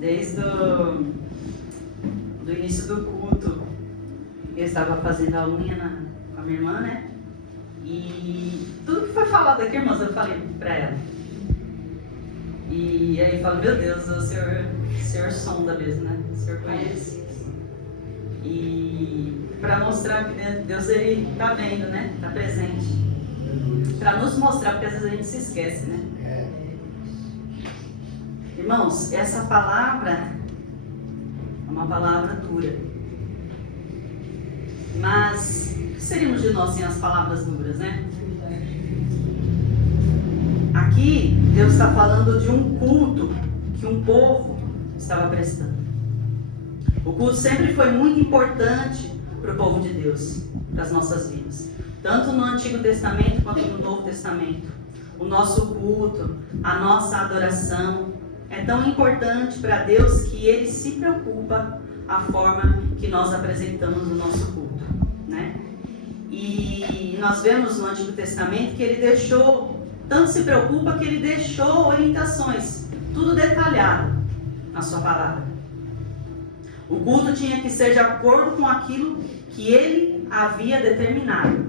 Desde do início do culto, eu estava fazendo a unha com a minha irmã, né? E tudo que foi falado aqui, irmãos, eu falei para ela. E aí eu falo, meu Deus, o senhor sonda mesmo, né? O senhor conhece. E para mostrar que Deus, ele está vendo, né? Está presente. Para nos mostrar, porque às vezes a gente se esquece, né? Irmãos, essa palavra é uma palavra dura. Mas o que seríamos de nós sem as palavras duras, né? Aqui, Deus está falando de um culto que um povo estava prestando. O culto sempre foi muito importante para o povo de Deus, para as nossas vidas. Tanto no Antigo Testamento quanto no Novo Testamento. O nosso culto, a nossa adoração é tão importante para Deus que Ele se preocupa a forma que nós apresentamos o nosso culto, né? E nós vemos no Antigo Testamento que Ele deixou, tanto se preocupa que Ele deixou orientações, tudo detalhado na sua palavra. O culto tinha que ser de acordo com aquilo que Ele havia determinado.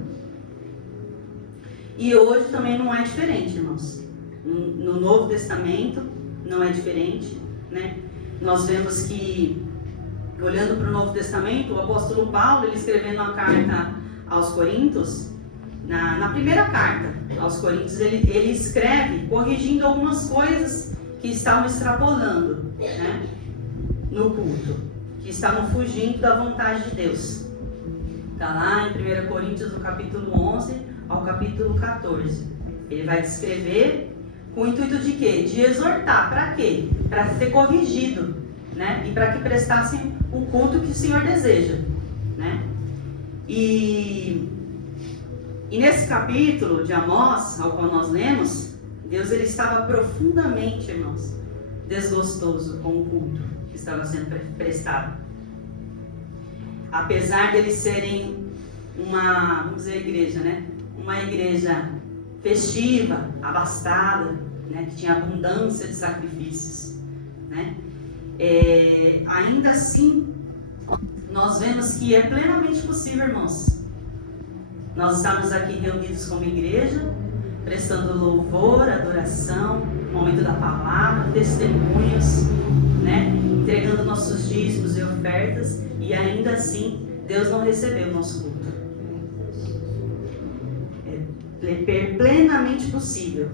E hoje também não é diferente, irmãos. No Novo Testamento não é diferente, né? Nós vemos que, olhando para o Novo Testamento, o apóstolo Paulo, ele escrevendo a carta aos Coríntios, na primeira carta aos Coríntios, ele escreve corrigindo algumas coisas que estavam extrapolando, né, no culto, que estavam fugindo da vontade de Deus. Está lá em 1 Coríntios, do capítulo 11 ao capítulo 14. Ele vai descrever com o intuito de quê? De exortar. Para quê? Para ser corrigido, né? E para que prestassem o culto que o Senhor deseja, né? E nesse capítulo de Amós, ao qual nós lemos, Deus, ele estava profundamente, irmãos, desgostoso com o culto que estava sendo prestado. Apesar deles serem vamos dizer, igreja, né? Uma igreja festiva, abastada, né? Que tinha abundância de sacrifícios, né? Ainda assim, nós vemos que é plenamente possível, irmãos, nós estamos aqui reunidos como igreja, prestando louvor, adoração, momento da palavra, testemunhos, né? Entregando nossos dízimos e ofertas, e ainda assim Deus não recebeu o nosso culto. É plenamente possível,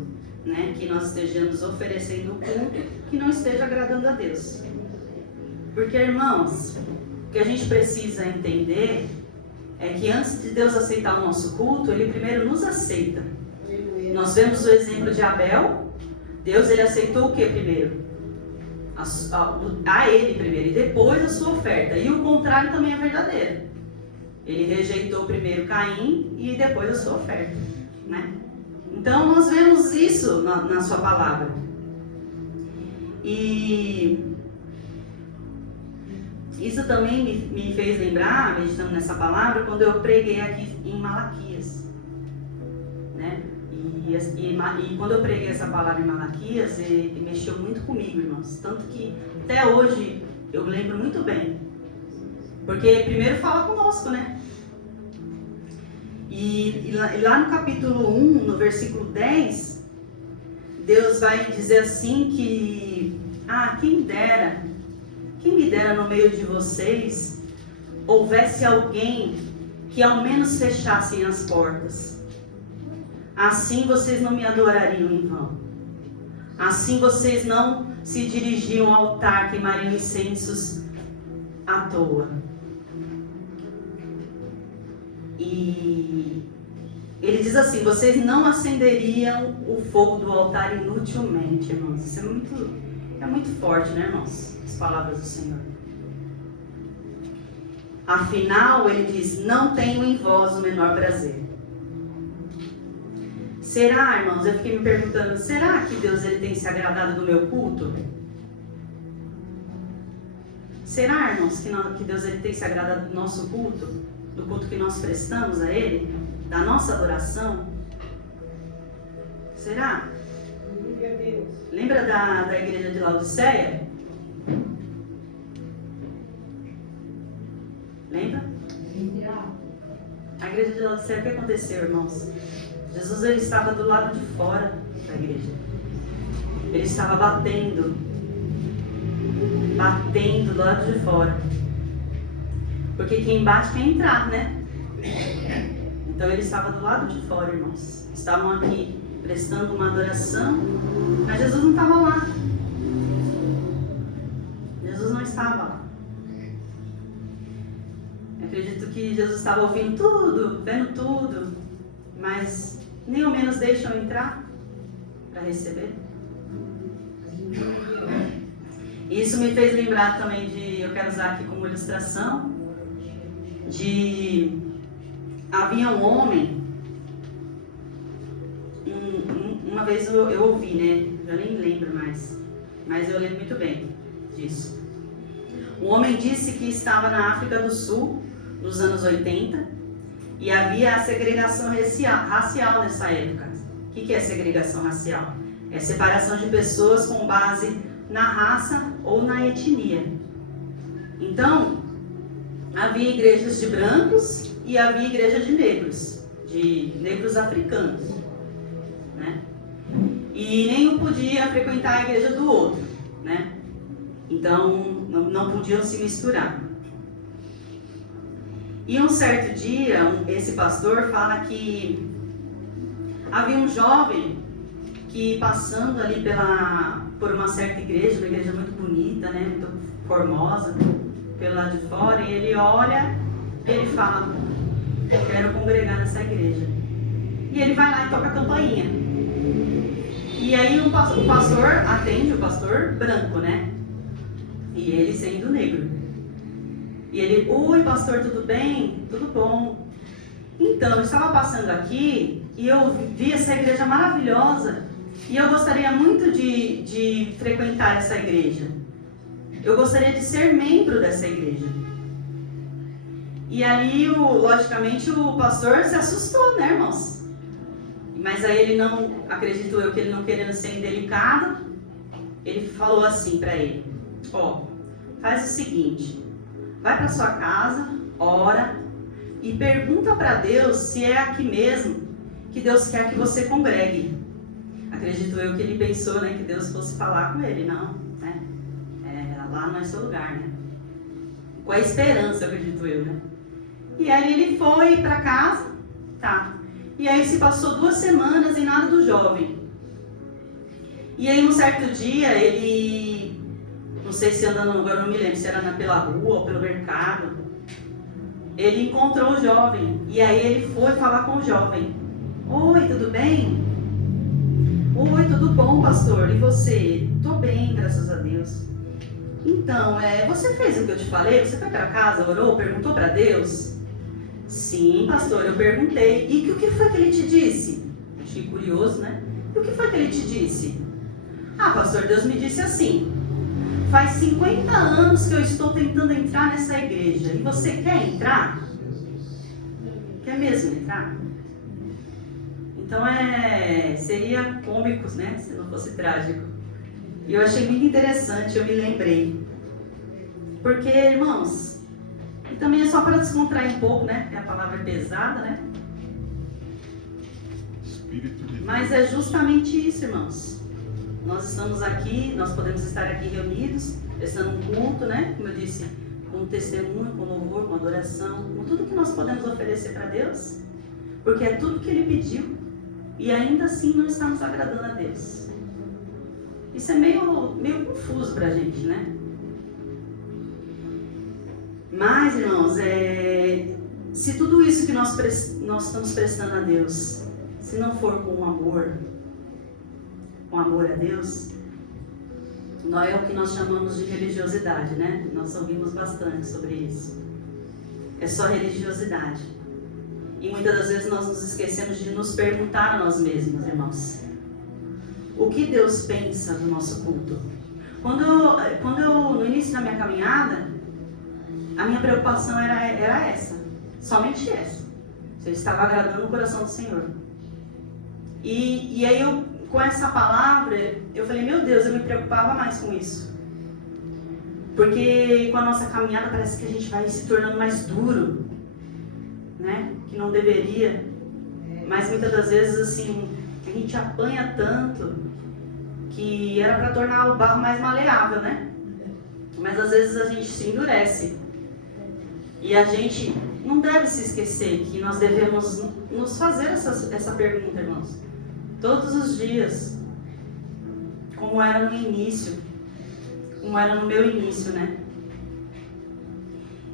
né, que nós estejamos oferecendo o culto que não esteja agradando a Deus. Porque, irmãos, o que a gente precisa entender é que antes de Deus aceitar o nosso culto, Ele primeiro nos aceita. Nós vemos o exemplo de Abel. Deus, ele aceitou o que primeiro? A ele primeiro, e depois a sua oferta. E o contrário também é verdadeiro. Ele rejeitou primeiro Caim e depois a sua oferta, né? Então nós vemos isso na sua palavra. E isso também me fez lembrar, meditando nessa palavra, quando eu preguei aqui em Malaquias, né? E quando eu preguei essa palavra em Malaquias, ele mexeu muito comigo, irmãos. Tanto que até hoje eu lembro muito bem. Porque primeiro fala conosco, né? E lá no capítulo 1, no versículo 10, Deus vai dizer assim que... quem me dera no meio de vocês houvesse alguém que ao menos fechassem as portas. Assim vocês não me adorariam em vão. Assim vocês não se dirigiam ao altar, queimariam incensos à toa. E ele diz assim: vocês não acenderiam o fogo do altar inutilmente, irmãos. Isso é muito forte, né, irmãos? As palavras do Senhor. Afinal, ele diz: não tenho em vós o menor prazer. Será, irmãos, eu fiquei me perguntando, será que Deus, ele tem se agradado do meu culto? Será, irmãos, que Deus, ele tem se agradado do nosso culto? Do culto que nós prestamos a Ele? Da nossa adoração? Será? Lembra da igreja de Laodiceia? Lembra? A igreja de Laodiceia, o que aconteceu, irmãos? Jesus, ele estava do lado de fora da igreja. Ele estava batendo do lado de fora. Porque quem bate quer entrar, né? Então ele estava do lado de fora, irmãos. Estavam aqui prestando uma adoração, mas Jesus não estava lá. Jesus não estava lá. Eu acredito que Jesus estava ouvindo tudo, vendo tudo, mas nem ao menos deixam entrar para receber. Isso me fez lembrar também eu quero usar aqui como ilustração, havia um homem, uma vez eu ouvi, né? Já nem lembro mais, mas eu lembro muito bem disso. Um homem disse que estava na África do Sul, nos anos 80, e havia a segregação racial nessa época. O que é segregação racial? É separação de pessoas com base na raça ou na etnia. Então, havia igrejas de brancos e havia igreja de negros africanos, né? E nenhum podia frequentar a igreja do outro, né? Então, não podiam se misturar. E um certo dia, esse pastor fala que havia um jovem que, passando ali por uma certa igreja, uma igreja muito bonita, né, muito formosa, pelo lado de fora, e ele olha e ele fala: eu quero congregar nessa igreja. E ele vai lá e toca a campainha. E aí o pastor atende, o pastor branco, né? E ele sendo negro. E ele: oi, pastor, tudo bem? Tudo bom. Então, eu estava passando aqui e eu vi essa igreja maravilhosa e eu gostaria muito de frequentar essa igreja. Eu gostaria de ser membro dessa igreja. E aí, logicamente, o pastor se assustou, né, irmãos? Mas aí ele não, acredito eu, que ele não querendo ser indelicado, ele falou assim para ele: ó, faz o seguinte, vai para sua casa, ora e pergunta para Deus se é aqui mesmo que Deus quer que você congregue. Acredito eu que ele pensou, né, que Deus fosse falar com ele. Não, né? Lá não é seu lugar, né? Com a esperança, acredito eu, né? E aí ele foi para casa, tá? E aí se passou 2 semanas e nada do jovem. E aí um certo dia ele, não sei se andando, agora não me lembro se era pela rua ou pelo mercado, ele encontrou o jovem. E aí ele foi falar com o jovem: oi, tudo bem? Oi, tudo bom, pastor? E você? Tô bem, graças a Deus. Então, você fez o que eu te falei? Você foi para casa, orou, perguntou para Deus? Sim, pastor, eu perguntei. E o que foi que ele te disse? Achei curioso, né? E o que foi que ele te disse? Ah, pastor, Deus me disse assim: faz 50 anos que eu estou tentando entrar nessa igreja. E você quer entrar? Quer mesmo entrar? Então seria cômico, né? Se não fosse trágico. E eu achei muito interessante, eu me lembrei. Porque, irmãos, e também é só para descontrair um pouco, né? Porque a palavra é pesada, né? Mas é justamente isso, irmãos. Nós estamos aqui, nós podemos estar aqui reunidos, prestando um culto, né? Como eu disse, com testemunho, com louvor, com adoração, com tudo que nós podemos oferecer para Deus, porque é tudo que Ele pediu, e ainda assim não estamos agradando a Deus. Isso é meio confuso para a gente, né? Mas, irmãos, se tudo isso que nós estamos prestando a Deus, se não for com amor a Deus, não é o que nós chamamos de religiosidade, né? Nós ouvimos bastante sobre isso. É só religiosidade. E muitas das vezes nós nos esquecemos de nos perguntar a nós mesmos, irmãos: o que Deus pensa do nosso culto? Quando eu no início da minha caminhada, a minha preocupação era essa, somente essa. Se eu estava agradando o coração do Senhor. E aí com essa palavra, eu falei, meu Deus, eu me preocupava mais com isso. Porque com a nossa caminhada parece que a gente vai se tornando mais duro, né? Que não deveria. Mas muitas das vezes, assim, a gente apanha tanto que era para tornar o barro mais maleável, né? Mas às vezes a gente se endurece. E a gente não deve se esquecer que nós devemos nos fazer essa pergunta, irmãos. Todos os dias. Como era no início. Como era no meu início, né?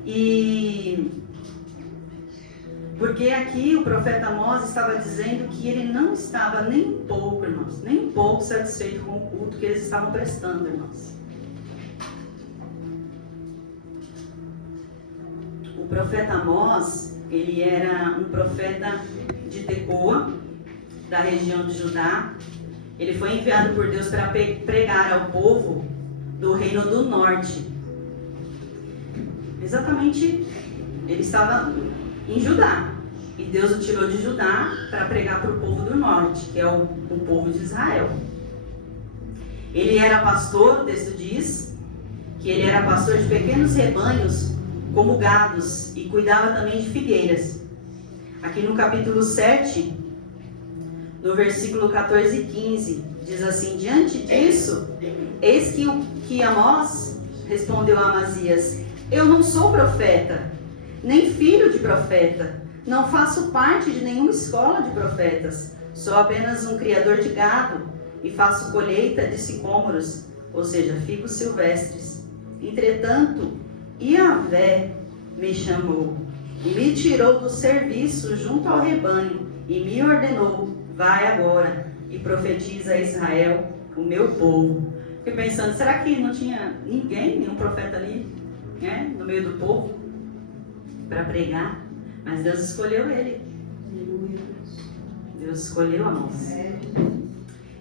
E porque aqui o profeta Amós estava dizendo que ele não estava nem um pouco, irmãos, nem um pouco satisfeito com o culto que eles estavam prestando, irmãos. O profeta Amós, ele era um profeta de Tecoa, da região de Judá. Ele foi enviado por Deus para pregar ao povo do reino do norte. Exatamente, ele estava em Judá. E Deus o tirou de Judá para pregar para o povo do norte, que é o povo de Israel. Ele era pastor, o texto diz, que ele era pastor de pequenos rebanhos, como gados, e cuidava também de figueiras. Aqui no capítulo 7, no versículo 14 e 15, diz assim: diante disso, eis que Amós respondeu a Amazias: eu não sou profeta, nem filho de profeta, não faço parte de nenhuma escola de profetas, sou apenas um criador de gado e faço colheita de sicômoros, ou seja, figos silvestres. Entretanto, Yahvé me chamou e me tirou do serviço junto ao rebanho e me ordenou: vai agora e profetiza a Israel, o meu povo. Fiquei pensando, será que não tinha ninguém, nenhum profeta ali, né, no meio do povo, para pregar? Mas Deus escolheu ele. Deus escolheu Amós.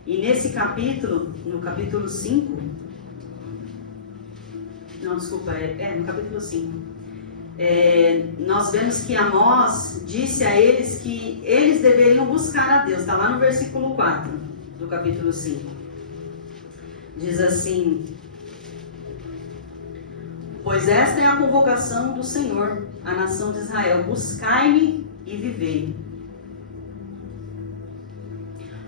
E nesse capítulo, no capítulo 5, não, desculpa, no capítulo 5, nós vemos que Amós disse a eles que eles deveriam buscar a Deus. Está lá no versículo 4 do capítulo 5. Diz assim: pois esta é a convocação do Senhor, a nação de Israel: buscai-me e vivei.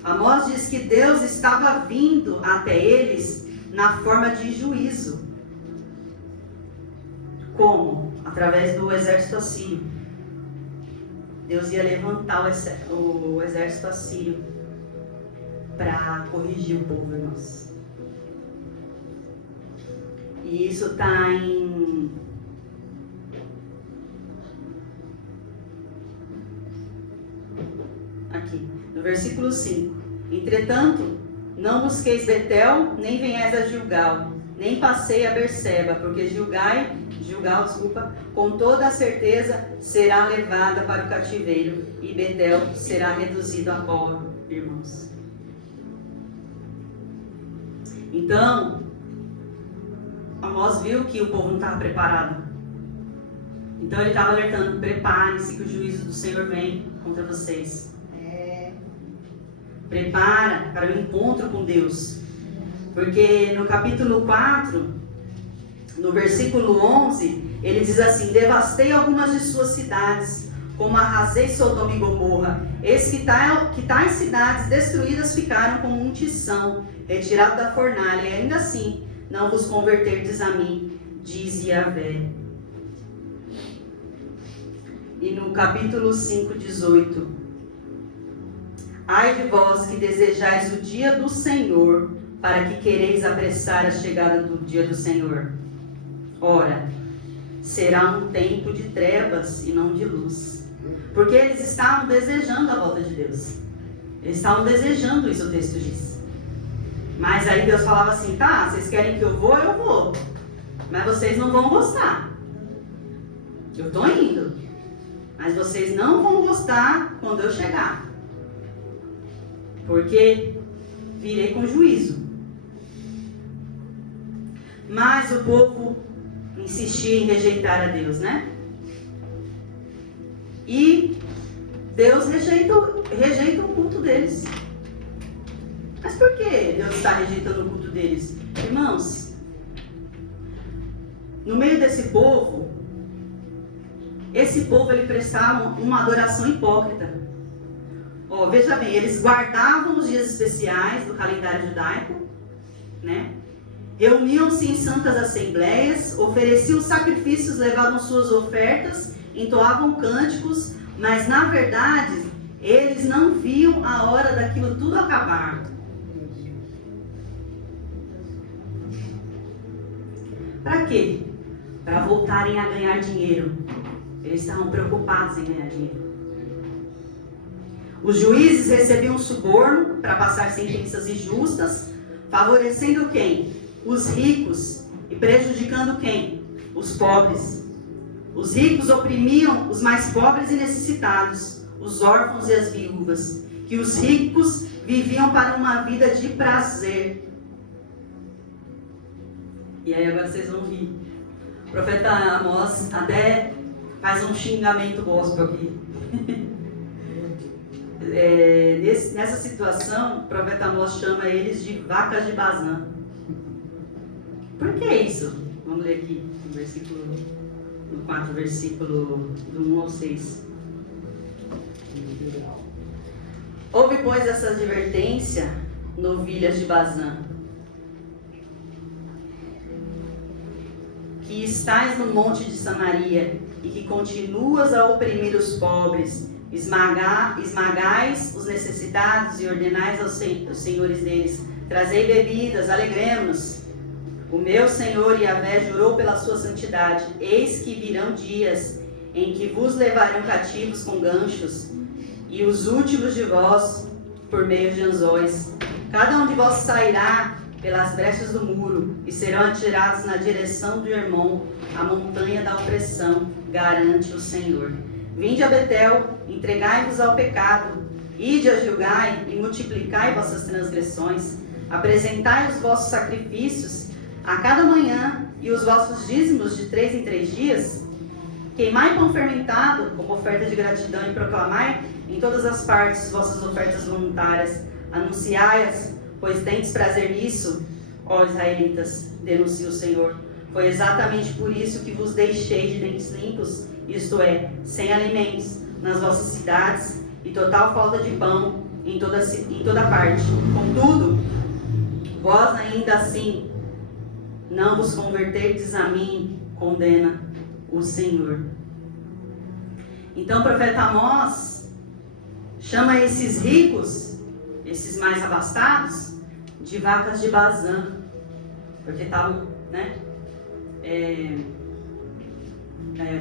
Amós diz que Deus estava vindo até eles na forma de juízo. Como? Através do exército assírio. Deus ia levantar o exército assírio para corrigir o povo, irmãos. E isso está aqui, no versículo 5. Entretanto, não busqueis Betel, nem venhais a Gilgal, nem passei a Berseba, porque Gilgal, com toda a certeza será levada para o cativeiro, e Betel será reduzido a pó, irmãos. Então, Amós viu que o povo não estava preparado. Então ele estava alertando: preparem-se que o juízo do Senhor vem contra vocês. Prepara para o encontro com Deus. Porque no capítulo 4, no versículo 11, ele diz assim: devastei algumas de suas cidades, como arrasei Sodoma e Gomorra. Eis que tais cidades destruídas ficaram como um tição, retirado da fornalha, e ainda assim não vos converterdes a mim, diz Yahvé. E no capítulo 5, 18: ai de vós que desejais o dia do Senhor, para que quereis apressar a chegada do dia do Senhor. Ora, será um tempo de trevas e não de luz. Porque eles estavam desejando a volta de Deus. Eles estavam desejando isso, o texto diz. Mas aí Deus falava assim: tá, vocês querem que eu vou, mas vocês não vão gostar. Eu estou indo, mas vocês não vão gostar quando eu chegar, porque virei com juízo. Mas o povo insistia em rejeitar a Deus, né? E Deus rejeita o culto deles. É Mas por que Deus está rejeitando o culto deles? Irmãos, no meio desse povo, esse povo ele prestava uma adoração hipócrita. Ó, veja bem, eles guardavam os dias especiais do calendário judaico, né? Reuniam-se em santas assembleias, ofereciam sacrifícios, levavam suas ofertas, entoavam cânticos, mas na verdade eles não viam a hora daquilo tudo acabar. Para quê? Para voltarem a ganhar dinheiro. Eles estavam preocupados em ganhar dinheiro. Os juízes recebiam suborno para passar sentenças injustas, favorecendo quem? Os ricos e prejudicando quem? Os pobres. Os ricos oprimiam os mais pobres e necessitados, os órfãos e as viúvas, que os ricos viviam para uma vida de prazer. E aí agora vocês vão rir. O profeta Amós até faz um xingamento gospel aqui. Nessa situação, o profeta Amós chama eles de vacas de Bazã. Por que isso? Vamos ler aqui no 4, versículo do 1 ao 6. Ouve, pois, essa advertência, novilhas de Bazã, que estais no monte de Samaria e que continuas a oprimir os pobres, esmagais os necessitados e ordenais aos senhores deles, trazei bebidas, alegremos-nos. O meu Senhor Yahvé jurou pela sua santidade, eis que virão dias em que vos levarão cativos com ganchos, e os últimos de vós por meio de anzóis. Cada um de vós sairá pelas brechas do muro, e serão atirados na direção do Hermon, a montanha da opressão, garante o Senhor. Vinde a Betel, entregai-vos ao pecado, ide a Gilgai e multiplicai vossas transgressões, apresentai os vossos sacrifícios a cada manhã e os vossos dízimos de 3 em 3 dias, queimai pão fermentado como oferta de gratidão e proclamai em todas as partes vossas ofertas voluntárias, anunciai-as, pois tendes prazer nisso, ó israelitas, denuncia o Senhor. Foi exatamente por isso que vos deixei de dentes limpos, isto é, sem alimentos, nas vossas cidades, e total falta de pão em toda parte. Contudo, vós ainda assim não vos converterdes a mim, condena o Senhor. Então o profeta Amós chama esses ricos, esses mais abastados, de vacas de Bazã, porque estavam, né,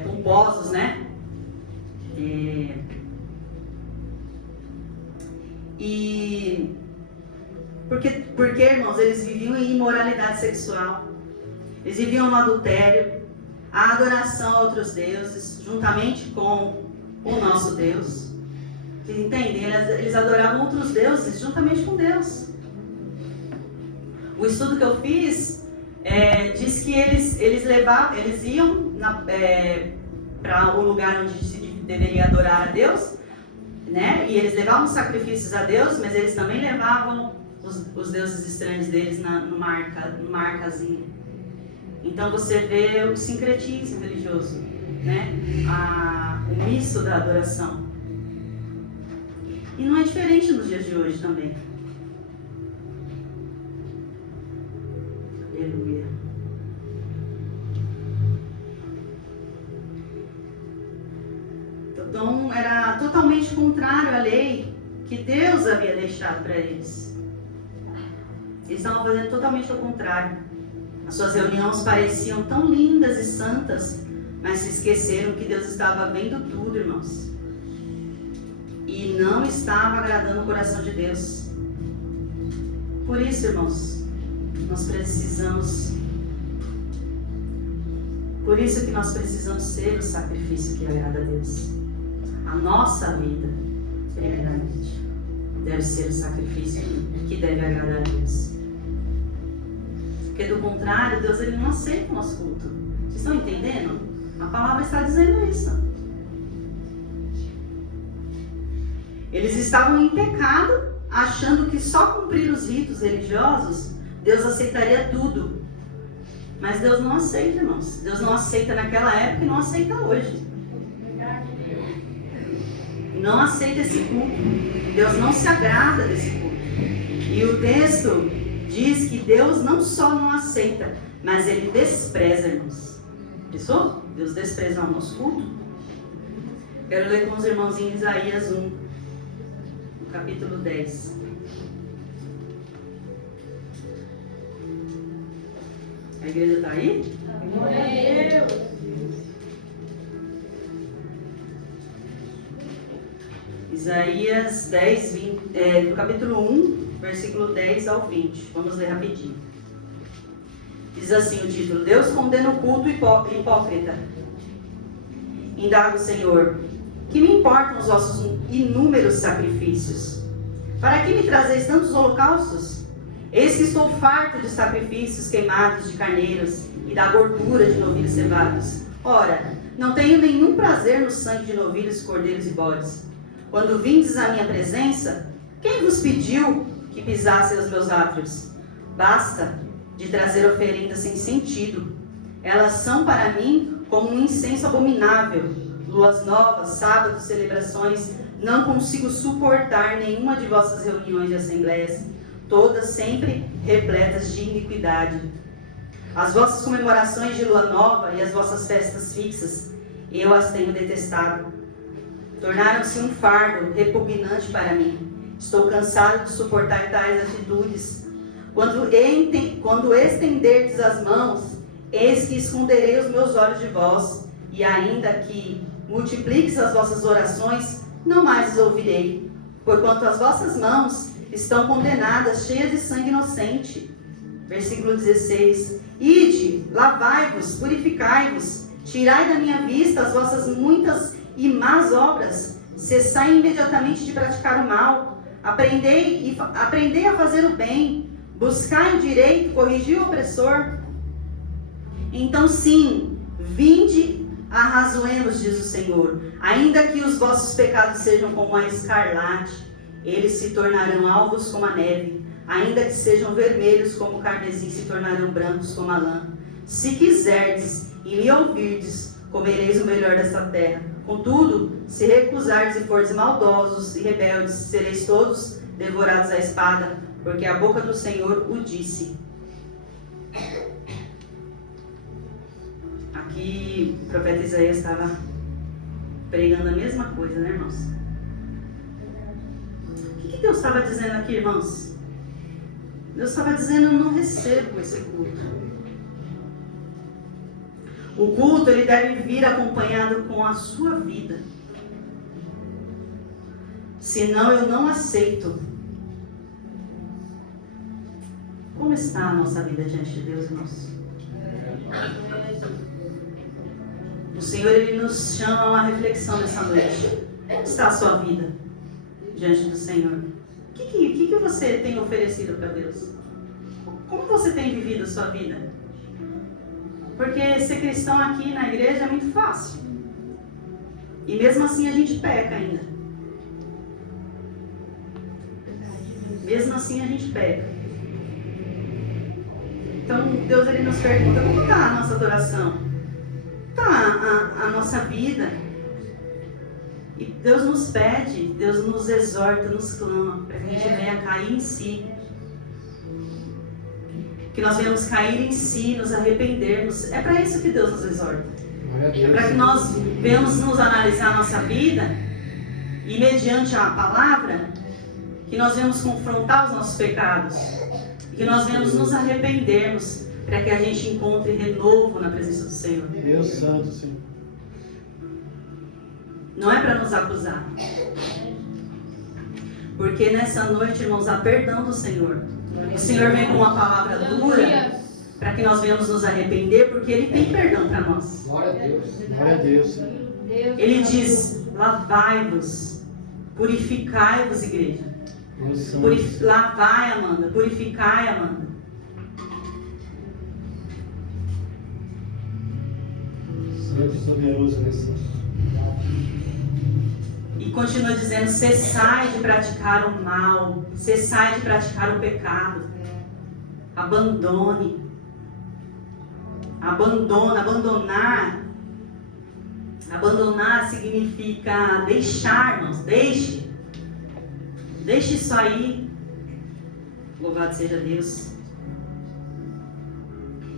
pomposos, né? E porque, irmãos, eles viviam em imoralidade sexual, eles viviam no adultério, a adoração a outros deuses, juntamente com o nosso Deus. Vocês entendem? Eles adoravam outros deuses juntamente com Deus. O estudo que eu fiz diz que eles iam para o lugar onde se deveria adorar a Deus, né? E eles levavam sacrifícios a Deus, mas eles também levavam os deuses estranhos deles numa arcazinha. Então você vê o sincretismo religioso, né? O misto da adoração. E não é diferente nos dias de hoje também. Aleluia. Então era totalmente contrário à lei que Deus havia deixado para eles. Eles estavam fazendo totalmente ao contrário. As suas reuniões pareciam tão lindas e santas, mas se esqueceram que Deus estava vendo tudo, irmãos. E não estava agradando o coração de Deus. Por isso, irmãos, por isso que nós precisamos ser o sacrifício que agrada a Deus. A nossa vida, primeiramente, deve ser o sacrifício que deve agradar a Deus. Porque do contrário, Deus ele não aceita o nosso culto. Vocês estão entendendo? A palavra está dizendo isso. Eles estavam em pecado achando que só cumprir os ritos religiosos, Deus aceitaria tudo. Mas Deus não aceita, irmãos. Deus não aceita naquela época e não aceita hoje. Não aceita esse culto. Deus não se agrada desse culto. E o texto diz que Deus não só não aceita, mas Ele despreza, irmãos. Pensou? Deus despreza o nosso culto. Quero ler com os irmãos em Isaías 1, no capítulo 10. A igreja está aí? Glória a Deus. Isaías 10, 20, do capítulo 1, versículo 10 ao 20. Vamos ler rapidinho. Diz assim o título: Deus condena o culto hipócrita. Indaga o Senhor: que me importam os vossos inúmeros sacrifícios? Para que me trazeis tantos holocaustos? Eis que estou farto de sacrifícios queimados de carneiros e da gordura de novilhos cevados. Ora, não tenho nenhum prazer no sangue de novilhos, cordeiros e bodes. Quando vindes à minha presença, quem vos pediu que pisasse os meus átrios? Basta de trazer oferendas sem sentido. Elas são para mim como um incenso abominável. Luas novas, sábados, celebrações. Não consigo suportar nenhuma de vossas reuniões de assembleias, todas sempre repletas de iniquidade. As vossas comemorações de lua nova e as vossas festas fixas, eu as tenho detestado. Tornaram-se um fardo repugnante para mim. Estou cansado de suportar tais atitudes. Quando estenderdes as mãos, eis que esconderei os meus olhos de vós, e ainda que multipliques as vossas orações, não mais os ouvirei. Porquanto as vossas mãos estão condenadas, cheias de sangue inocente. Versículo 16. Ide, lavai-vos, purificai-vos, tirai da minha vista as vossas muitas e más obras, cessai imediatamente de praticar o mal, aprendei a fazer o bem, buscai o direito, corrigi o opressor. Então sim, vinde, arrazoemos, diz o Senhor, ainda que os vossos pecados sejam como a escarlate, eles se tornarão alvos como a neve, ainda que sejam vermelhos como o carmesim, se tornarão brancos como a lã. Se quiserdes e me ouvirdes, comereis o melhor desta terra. Contudo, se recusardes e fordes maldosos e rebeldes, sereis todos devorados à espada, porque a boca do Senhor o disse. Aqui o profeta Isaías estava pregando a mesma coisa, né, irmãos? O que Deus estava dizendo aqui, irmãos? Deus estava dizendo: eu não recebo esse culto. O culto, ele deve vir acompanhado com a sua vida. Senão eu não aceito. Como está a nossa vida diante de Deus, irmãos? O Senhor, Ele nos chama a uma reflexão nessa noite. Como está a sua vida diante do Senhor? O que você tem oferecido para Deus? Como você tem vivido a sua vida? Porque ser cristão aqui na igreja é muito fácil. E mesmo assim a gente peca ainda. Mesmo assim a gente peca. Então Deus, Ele nos pergunta: como está a nossa adoração? Está a nossa vida? E Deus nos pede, Deus nos exorta, nos clama, para que a gente venha cair em si. Que nós venhamos cair em si, nos arrependermos. É para isso que Deus nos exorta. É para que nós venhamos nos analisar a nossa vida e, mediante a palavra, que nós venhamos confrontar os nossos pecados. E que nós venhamos nos arrependermos, para que a gente encontre renovo na presença do Senhor. Deus Santo, Senhor. Não é para nos acusar. Porque nessa noite, irmãos, há perdão do Senhor. O Senhor vem com uma palavra dura para que nós venhamos nos arrepender, porque Ele tem perdão para nós. Glória a Deus. Glória a Deus. Ele diz: lavai-vos, purificai-vos, igreja. Lavai, Amanda, purificai, Amanda. Senhor poderoso nesse. E continua dizendo: cessai de praticar o mal, cessai de praticar o pecado. Abandone. Abandonar. Abandonar significa deixar, irmãos. Deixe isso aí. Louvado seja Deus.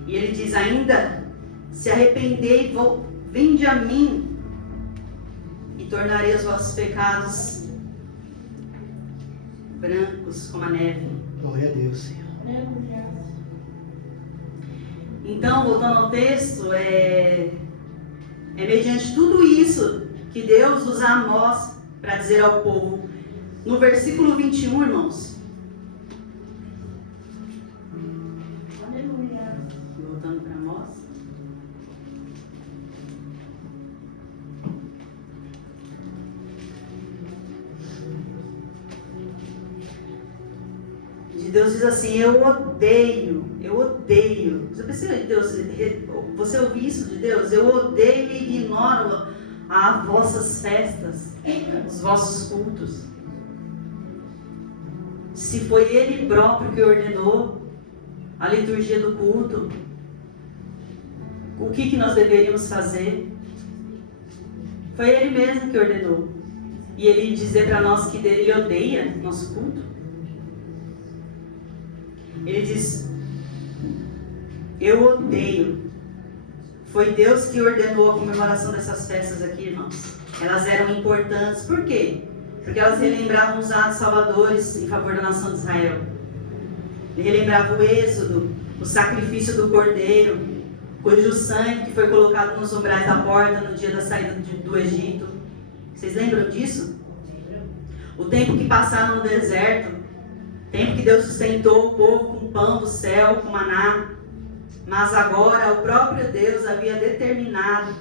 E ele diz ainda: se arrependei, vinde a mim e tornarei os vossos pecados brancos como a neve. Glória a Deus, Senhor. Então, voltando ao texto, é mediante tudo isso que Deus usa Amós para dizer ao povo. No versículo 21, irmãos. Voltando para Amós. Deus diz assim: eu odeio. Você precisa de Deus, você ouvir isso de Deus? Eu odeio e ignoro as vossas festas, os vossos cultos. Se foi Ele próprio que ordenou a liturgia do culto, o que nós deveríamos fazer? Foi Ele mesmo que ordenou. E Ele dizer para nós que Ele odeia nosso culto? Ele diz: eu odeio. Foi Deus que ordenou a comemoração dessas festas aqui, irmãos. Elas eram importantes. Por quê? Porque elas relembravam os atos salvadores em favor da nação de Israel. Relembrava o êxodo, o sacrifício do cordeiro, cujo sangue que foi colocado nos umbrais da porta no dia da saída do Egito. Vocês lembram disso? O tempo que passaram no deserto, tempo que Deus sustentou o povo com pão do céu, com maná. Mas agora o próprio Deus havia determinado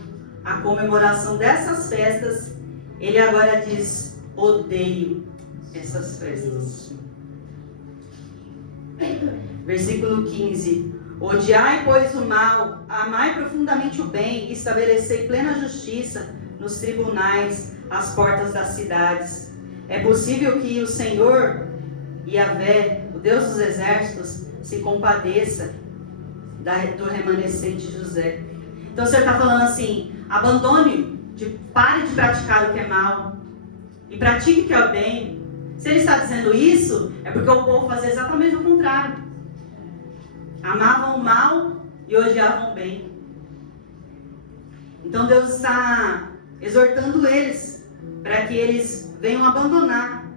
a comemoração dessas festas. Ele agora diz: odeio essas festas. Versículo 15: odiai, pois, o mal, amai profundamente o bem, e estabelecei plena justiça nos tribunais, às portas das cidades. É possível que o Senhor, Yahvé, o Deus dos exércitos, se compadeça do remanescente de José. Então o Senhor está falando assim: abandone, pare de praticar o que é mal e pratique o que é o bem. Se Ele está dizendo isso, é porque o povo fazia exatamente o contrário. Amavam o mal e odiavam o bem. Então Deus está exortando eles para que eles venham abandonar.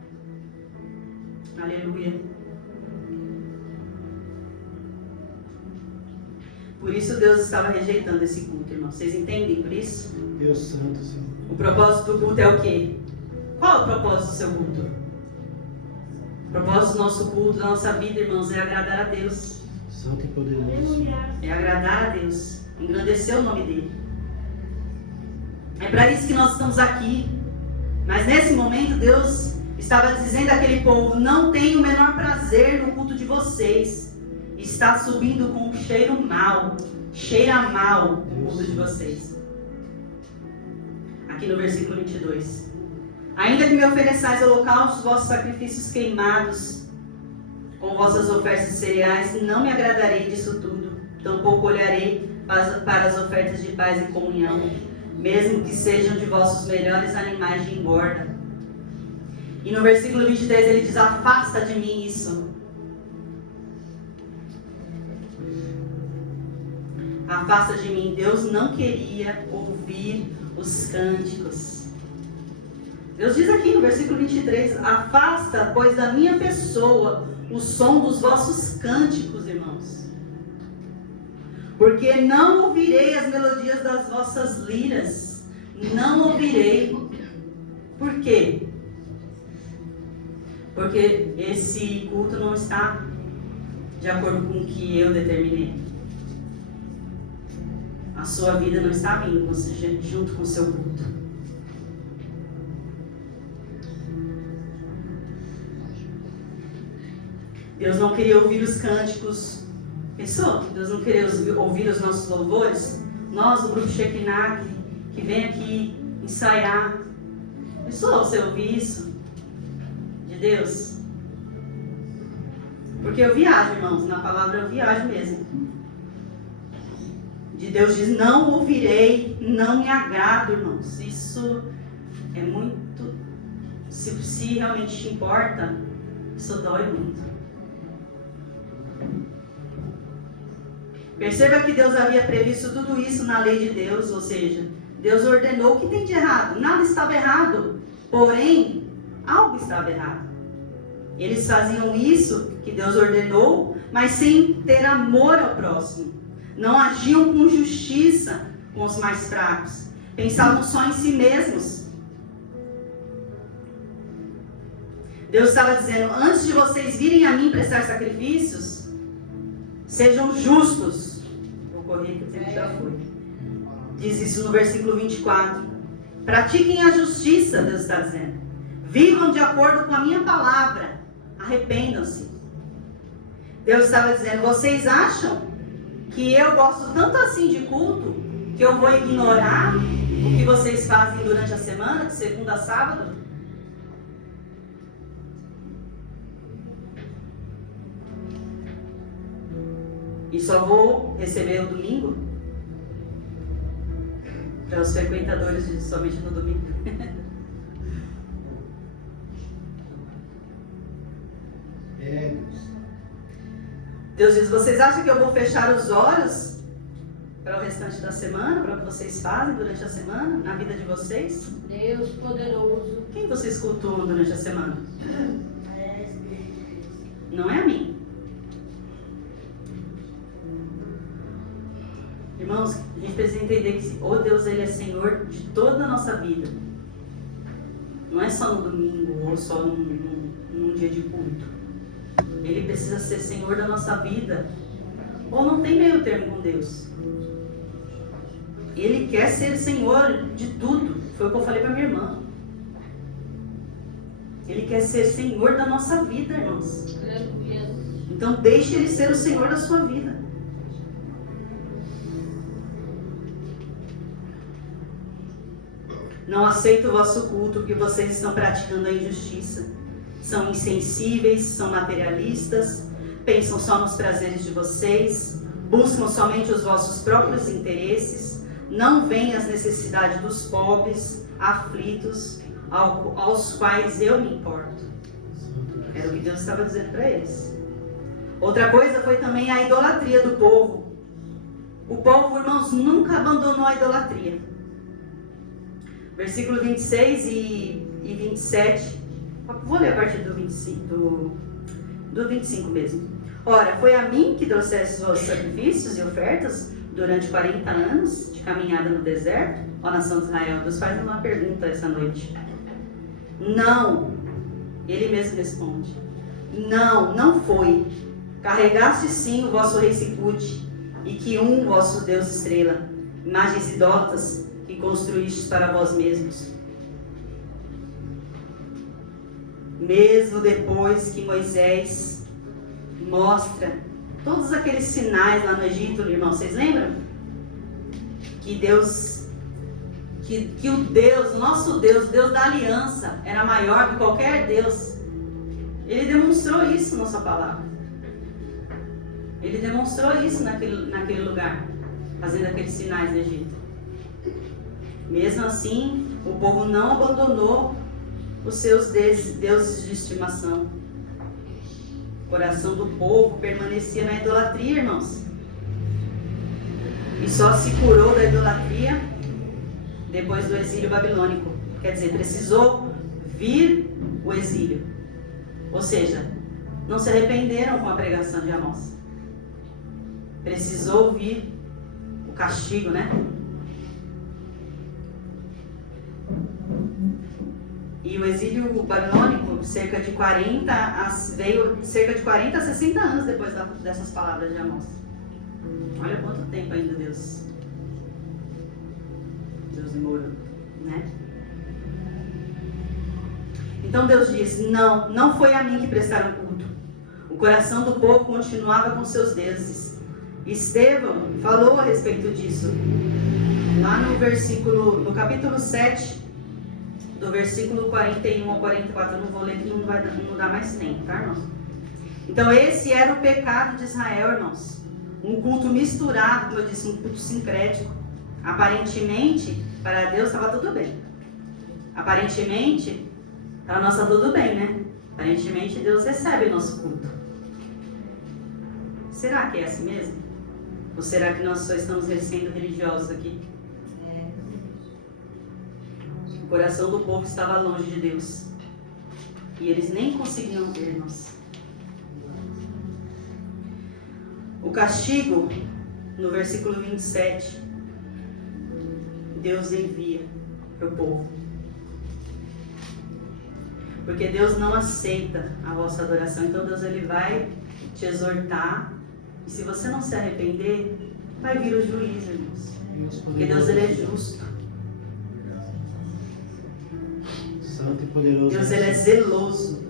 Aleluia. Por isso Deus estava rejeitando esse culto, irmão. Vocês entendem por isso? Deus santo, Senhor. O propósito do culto é o quê? Qual é o propósito do seu culto? O propósito do nosso culto, da nossa vida, irmãos, é agradar a Deus. Santo e poderoso. É agradar a Deus. Engrandecer o nome dEle. É para isso que nós estamos aqui. Mas nesse momento Deus estava dizendo àquele povo: não tenho o menor prazer no culto de vocês. Está subindo com um cheiro mau. Cheira mal o culto de vocês. Aqui no versículo 22. Ainda que me ofereçais holocaustos, vossos sacrifícios queimados, com vossas ofertas de cereais, não me agradarei disso tudo. Tampouco olharei para as ofertas de paz e comunhão, mesmo que sejam de vossos melhores animais de engorda. E no versículo 23 ele diz: afasta de mim isso. Afasta de mim. Deus não queria ouvir os cânticos. Deus diz aqui no versículo 23: afasta, pois, da minha pessoa o som dos vossos cânticos, irmãos. Porque não ouvirei as melodias das vossas liras. Não ouvirei. Por quê? Porque esse culto não está de acordo com o que eu determinei. A sua vida não está vindo junto com o seu culto. Deus não queria ouvir os cânticos. Pensou? Deus não queria ouvir os nossos louvores? Nós, o grupo Shekinah, que vem aqui ensaiar, Isso você ouvir isso de Deus? Porque eu viajo, irmãos, na palavra eu viajo mesmo. De Deus diz, não ouvirei, não me agrado, irmãos. Isso é muito, se realmente te importa, isso dói muito. Perceba que Deus havia previsto tudo isso na lei de Deus, ou seja, Deus ordenou o que tem de errado. Nada estava errado, porém, algo estava errado. Eles faziam isso que Deus ordenou, mas sem ter amor ao próximo. Não agiam com justiça com os mais fracos. Pensavam só em si mesmos. Deus estava dizendo, antes de vocês virem a mim prestar sacrifícios, sejam justos. Vou correr que o tempo já foi. Diz isso no versículo 24. Pratiquem a justiça, Deus está dizendo. Vivam de acordo com a minha palavra. Arrependam-se. Deus estava dizendo, vocês acham que eu gosto tanto assim de culto, que eu vou ignorar o que vocês fazem durante a semana, de segunda a sábado? E só vou receber o domingo? Para os frequentadores de somente no domingo. Deus diz, vocês acham que eu vou fechar os olhos para o restante da semana, para o que vocês fazem durante a semana, na vida de vocês? Deus poderoso. Quem vocês cultuam durante a semana? Não é a mim. Irmãos, a gente precisa entender que o Deus, Ele é Senhor de toda a nossa vida. Não é só no domingo ou só num dia de culto. Ele precisa ser Senhor da nossa vida. Ou não tem meio termo com Deus. Ele quer ser Senhor de tudo. Foi o que eu falei para minha irmã. Ele quer ser Senhor da nossa vida, irmãos. Então deixe Ele ser o Senhor da sua vida. Não aceito o vosso culto, porque vocês estão praticando a injustiça. São insensíveis, são materialistas, pensam só nos prazeres de vocês, buscam somente os vossos próprios interesses, não veem as necessidades dos pobres, aflitos, aos quais eu me importo. Era o que Deus estava dizendo para eles. Outra coisa foi também a idolatria do povo. O povo, irmãos, nunca abandonou a idolatria. Versículo 26 e 27. Vou ler a partir do 25 mesmo. Ora, foi a mim que trouxeste os vossos sacrifícios e ofertas durante 40 anos de caminhada no deserto? Ó nação de Israel, Deus faz uma pergunta essa noite. Não. Ele mesmo responde. Não, não foi. Carregaste sim o vosso rei Sicude, e que vosso Deus estrela, imagens idólatras que construístes para vós mesmos. Mesmo depois que Moisés mostra todos aqueles sinais lá no Egito, irmão, vocês lembram? Que Deus, que o Deus, o nosso Deus, o Deus da aliança, era maior que qualquer Deus. Ele demonstrou isso na sua palavra. Ele demonstrou isso naquele lugar, fazendo aqueles sinais no Egito. Mesmo assim, o povo não abandonou os seus deuses de estimação. O coração do povo permanecia na idolatria, irmãos. E só se curou da idolatria depois do exílio babilônico. Quer dizer, precisou vir o exílio. Ou seja, não se arrependeram com a pregação de Amós. Precisou vir o castigo, né? E o exílio babilônico, veio cerca de 40 a 60 anos depois dessas palavras de Amós. Olha quanto tempo ainda Deus demorou, né? Então Deus diz, não foi a mim que prestaram culto. O coração do povo continuava com seus deuses. Estevão falou a respeito disso. Lá no capítulo 7, do versículo 41 ao 44, eu não vou ler que não dá mais tempo, tá, irmãos? Então esse era o pecado de Israel, irmãos. Um culto misturado, como eu disse, um culto sincrético. Aparentemente, para Deus estava tudo bem. Aparentemente, para nós está tudo bem, né? Aparentemente Deus recebe o nosso culto. Será que é assim mesmo? Ou será que nós só estamos sendo religiosos aqui? O coração do povo estava longe de Deus. E eles nem conseguiam ver, irmãos. O castigo, no versículo 27, Deus envia para o povo. Porque Deus não aceita a vossa adoração. Então Deus ele vai te exortar. E se você não se arrepender, vai vir o juízo, irmãos. Porque Deus ele é justo. Santo e poderoso. Deus ele é zeloso.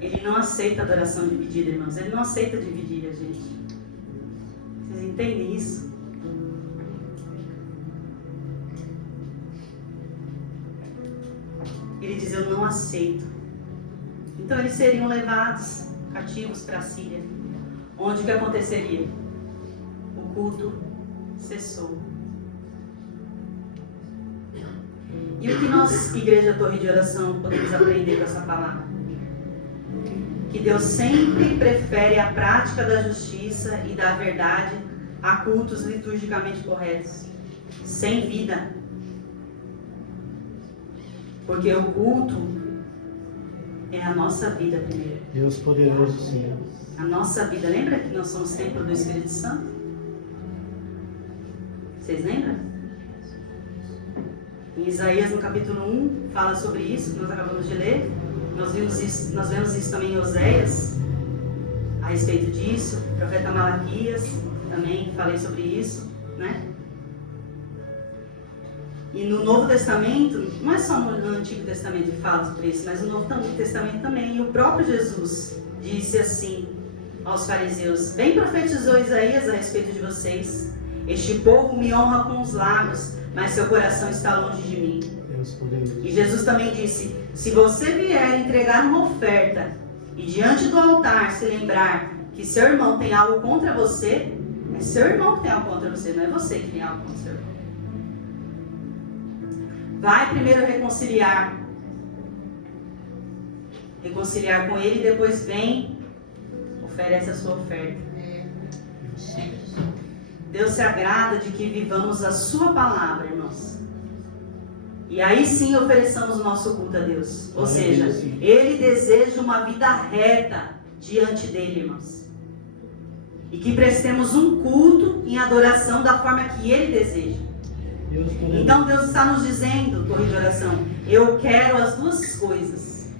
Ele não aceita adoração dividida, irmãos. Ele não aceita dividir a gente. Vocês entendem isso? Ele diz, eu não aceito. Então eles seriam levados cativos para a Síria. Onde que aconteceria? O culto cessou. E o que nós, Igreja Torre de Oração, podemos aprender com essa palavra? Que Deus sempre prefere a prática da justiça e da verdade a cultos liturgicamente corretos, sem vida. Porque o culto é a nossa vida primeiro. Deus poderoso, Senhor. A nossa vida. Lembra que nós somos templo do Espírito Santo? Vocês lembram? Em Isaías, no capítulo 1, fala sobre isso, que nós acabamos de ler. Nós vemos isso também em Oséias, a respeito disso. O profeta Malaquias, também falei sobre isso, né? E no Novo Testamento, não é só no Antigo Testamento que fala sobre isso, mas no Novo Testamento também. E o próprio Jesus disse assim aos fariseus: bem profetizou Isaías a respeito de vocês. Este povo me honra com os lábios, mas seu coração está longe de mim. Deus poderoso. E Jesus também disse: se você vier entregar uma oferta e diante do altar se lembrar que seu irmão tem algo contra você, é seu irmão que tem algo contra você, não é você que tem algo contra seu irmão. Vai primeiro reconciliar com ele e depois vem, oferece a sua oferta. Deus se agrada de que vivamos a sua palavra, irmãos. E aí sim ofereçamos o nosso culto a Deus. Ou seja, Ele deseja uma vida reta diante dele, irmãos. E que prestemos um culto em adoração da forma que Ele deseja. Então Deus está nos dizendo, Torre de Oração, eu quero as duas coisas.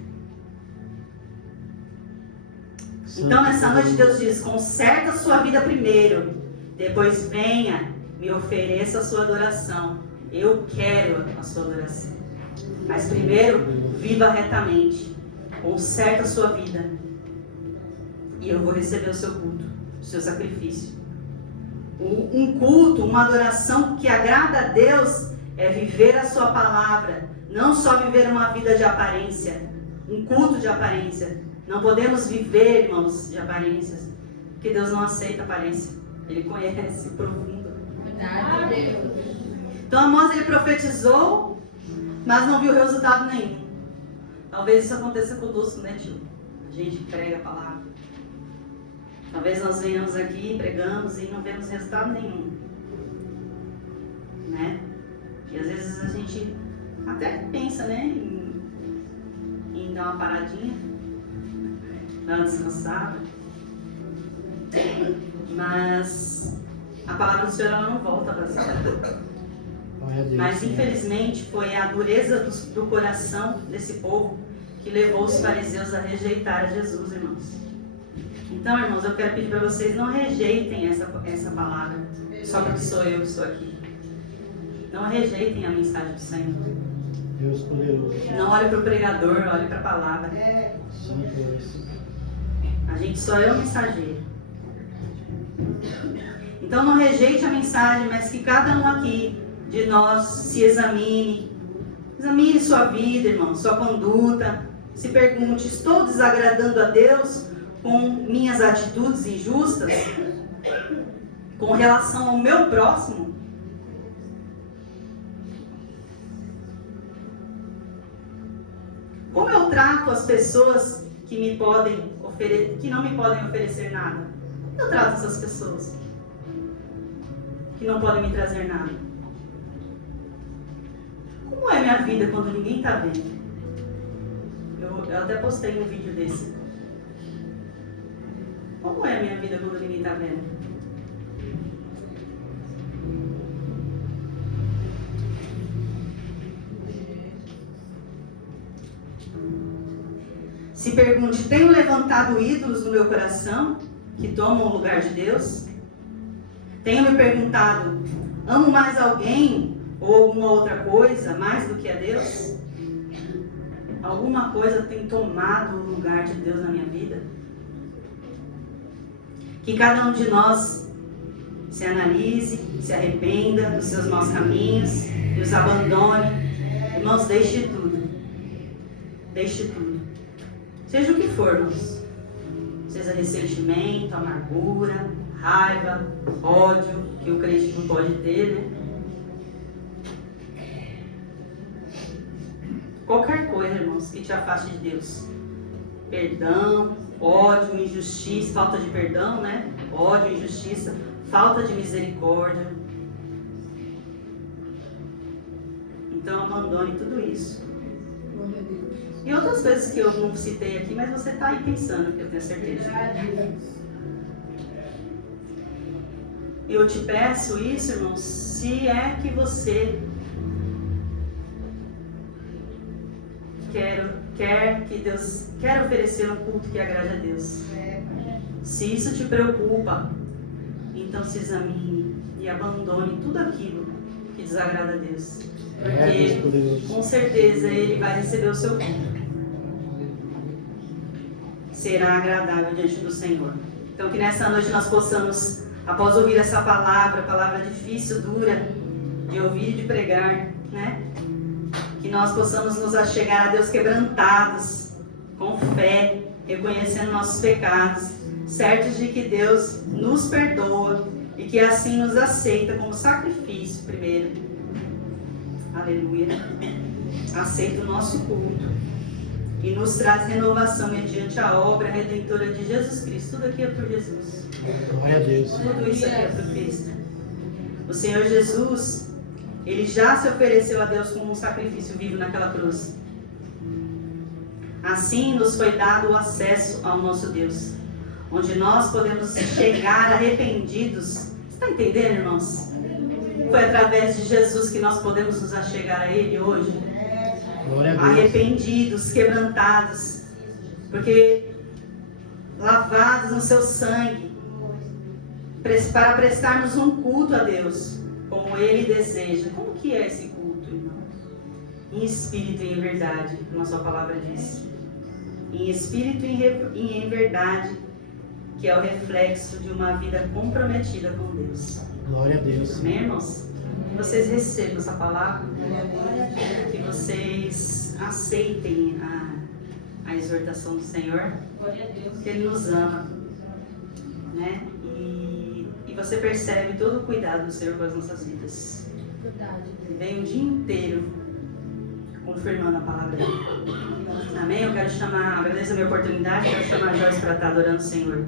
Então nessa noite Deus diz, conserta a sua vida primeiro, depois venha, me ofereça a sua adoração. Eu quero a sua adoração. Mas primeiro, viva retamente, conserta a sua vida, e eu vou receber o seu culto, o seu sacrifício. Um culto, uma adoração que agrada a Deus é viver a sua palavra, não só viver uma vida de aparência, um culto de aparência. Não podemos viver, irmãos, de aparências, porque Deus não aceita aparência. Ele conhece profundo. Verdade, Deus. Então Amós ele profetizou, mas não viu resultado nenhum. Talvez isso aconteça conosco, né, tio? A gente prega a palavra. Talvez nós venhamos aqui, pregamos e não vemos resultado nenhum, né? E às vezes a gente até pensa, né, em dar uma paradinha, dar uma descansada. Mas a palavra do Senhor ela não volta para si. Mas infelizmente foi a dureza do coração desse povo que levou os fariseus a rejeitar a Jesus, irmãos. Então, irmãos, eu quero pedir para vocês, não rejeitem essa palavra, só porque sou eu que estou aqui. Não rejeitem a mensagem do Senhor. Deus poderoso. Não olhe para o pregador, olhe para a palavra. A gente só é o mensageiro. Então não rejeite a mensagem, mas que cada um aqui de nós se examine. Examine sua vida, irmão, sua conduta. Se pergunte, estou desagradando a Deus com minhas atitudes injustas? Com relação ao meu próximo? Como eu trato as pessoas que não me podem oferecer nada? Como eu trato essas pessoas que não podem me trazer nada? Como é minha vida quando ninguém está vendo? Eu até postei um vídeo desse. Como é minha vida quando ninguém está vendo? Se pergunte, tenho levantado ídolos no meu coração que tomam o lugar de Deus? Tenho me perguntado, amo mais alguém ou alguma outra coisa mais do que a Deus? Alguma coisa tem tomado o lugar de Deus na minha vida? Que cada um de nós se analise, se arrependa dos seus maus caminhos e os abandone. Irmãos, deixe tudo. Deixe tudo. Seja o que for, irmãos. Seja ressentimento, amargura, raiva, ódio, que o crente não pode ter, né? Qualquer coisa, irmãos, que te afaste de Deus. Perdão, ódio, injustiça, falta de perdão, né? Ódio, injustiça, falta de misericórdia. Então abandone tudo isso. E outras coisas que eu não citei aqui, mas você está aí pensando, que eu tenho certeza. Eu te peço isso, irmãos, se é que você quer oferecer um culto que agrade a Deus. Se isso te preocupa, então se examine e abandone tudo aquilo que desagrada a Deus. Porque com certeza Ele vai receber o seu culto. Será agradável diante do Senhor. Então que nessa noite nós possamos, após ouvir essa palavra difícil, dura, de ouvir e de pregar, né? Que nós possamos nos achegar a Deus quebrantados, com fé, reconhecendo nossos pecados, certos de que Deus nos perdoa e que assim nos aceita como sacrifício primeiro. Aleluia. Aceita o nosso culto e nos traz renovação mediante a obra redentora de Jesus Cristo. Tudo aqui é por Jesus. Glória a Deus. Tudo isso aqui é por Cristo. O Senhor Jesus, Ele já se ofereceu a Deus como um sacrifício vivo naquela cruz. Assim nos foi dado o acesso ao nosso Deus, onde nós podemos chegar arrependidos. Você está entendendo, irmãos? Foi através de Jesus que nós podemos nos achegar a Ele hoje. Glória a Deus. Arrependidos, quebrantados, porque lavados no seu sangue, para prestarmos um culto a Deus, como Ele deseja. Como que é esse culto, irmãos? Em espírito e em verdade, como a sua palavra diz. Em espírito e em verdade, que é o reflexo de uma vida comprometida com Deus. Glória a Deus. Amém, irmãos? Que vocês recebam essa palavra, que vocês aceitem a exortação do Senhor, que Ele nos ama, né? E você percebe todo o cuidado do Senhor com as nossas vidas. Vem o dia inteiro confirmando a palavra dele. Amém? Eu quero agradeço a minha oportunidade, quero chamar a Joyce para estar adorando o Senhor.